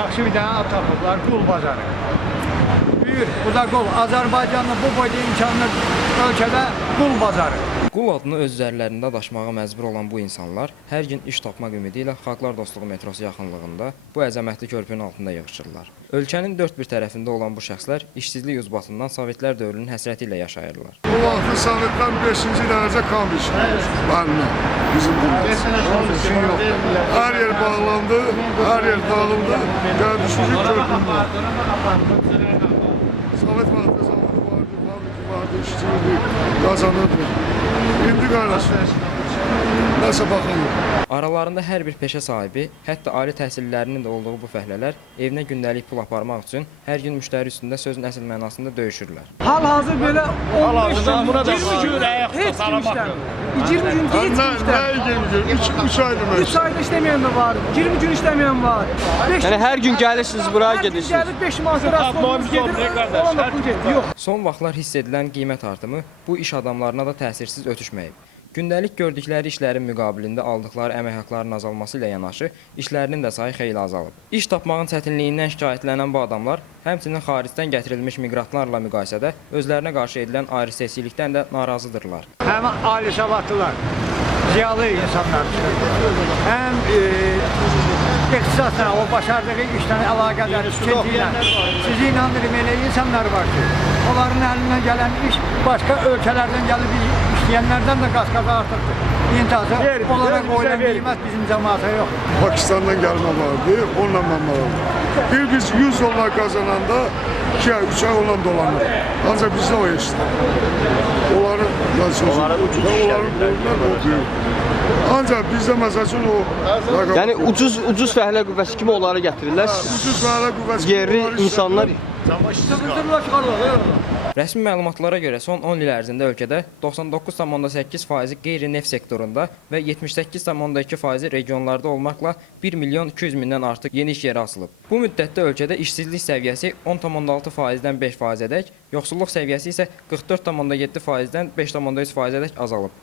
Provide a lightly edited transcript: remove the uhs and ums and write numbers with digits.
yaxşı bir dənə ad tapıblar, qul bazarı. Buyur, bu da qul. Azərbaycanlı bu boyda imkanlı ölkədə qul bazarı. Qul adını öz üzərlərində daşımağa məcbur olan bu insanlar hər gün iş tapmaq ümidi ilə Xalqlar Dostluğu metrosu yaxınlığında bu əzəmətli körpünün altında yığışırlar. Ölkənin dörd bir tərəfində olan bu şəxslər işsizlik ucbatından Sovetlər dövrünün həsrəti ilə yaşayırlar. Bu vaxtı Sovetdən 5-ci dərəcə kalmış bənlə bizim burada. Hər yer bağlandı, hər yer dağıldı, gəlmişik körpünün. Sovet vaxtı zamanı vardı, fabriki vardı, işçiydi, qazanırdı. İndi qardaşlar, nəsə baxalım. Aralarında hər bir peşə sahibi, hətta ali təhsillərinin də olduğu bu fəhlələr evinə gündəlik pul aparmaq üçün hər gün müştəri üstündə sözün əsl mənasında döyüşürlər. Hal-hazır belə 15 gün, 20 gün heç kim işləmir. 20 gün heç kim işləmir. Nə 20 gün? 3 aydır mən. 3 ayda işləməyən də var, 20 gün işləməyən var. Yəni hər gün gəlirsiniz bura gedirsiniz. Hər gün gəlib 5 manat rastlığımız gedir, olan da pul gedir. Yox. Son vaxtlar hiss edilən qiymət artımı bu iş adamlarına da təsirsiz ötüşməyib. Gündəlik gördükləri işlərin müqabilində aldıqları əmək haqlarının azalması ilə yanaşı, işlərinin də sayı xeyli azalıb. İş tapmağın çətinliyindən şikayətlənən bu adamlar həmçinin xaricdən gətirilmiş miqrantlarla müqayisədə özlərinə qarşı edilən ayrı-seçkilikdən də narazıdırlar. Həm ali savadlılar, ziyalı insanlar, həm iqtisadla, o başardığı işdən əlaqədar tikinti ilə sizi inandırım elə insanlar var ki, onların əlindən gələn iş başqa ölkələrdən gəlib işləyənlərdən də qaz-qaza artıqdır. İntihazı onlara qoyulan qiymət bizim cəmaata yox. Pakistan'dan gəlmə vardı, onunla mən vardı. Biz 100 dolar kazananda 2 ay, 3 ay onunla dolanır. Ancaq bizdə o işdir. Onların ucuz işlər. Ancaq bizdə məsəl üçün o... Yəni ucuz fəhlə qüvvəsi kimi onları gətirirlər. Ucuz fəhlə qüvvəsi yerli insanlar. Rəsmi məlumatlara görə son 10 il ərzində ölkədə 99,8% qeyri-neft sektorunda və 78,2% regionlarda olmaqla 1 milyon 200 mindən artıq yeni iş yeri açılıb. Bu müddətdə ölkədə işsizlik səviyyəsi 10,6%-dən 5%-ədək, yoxsulluq səviyyəsi isə 44,7%-dən 5,3%-ədək azalıb.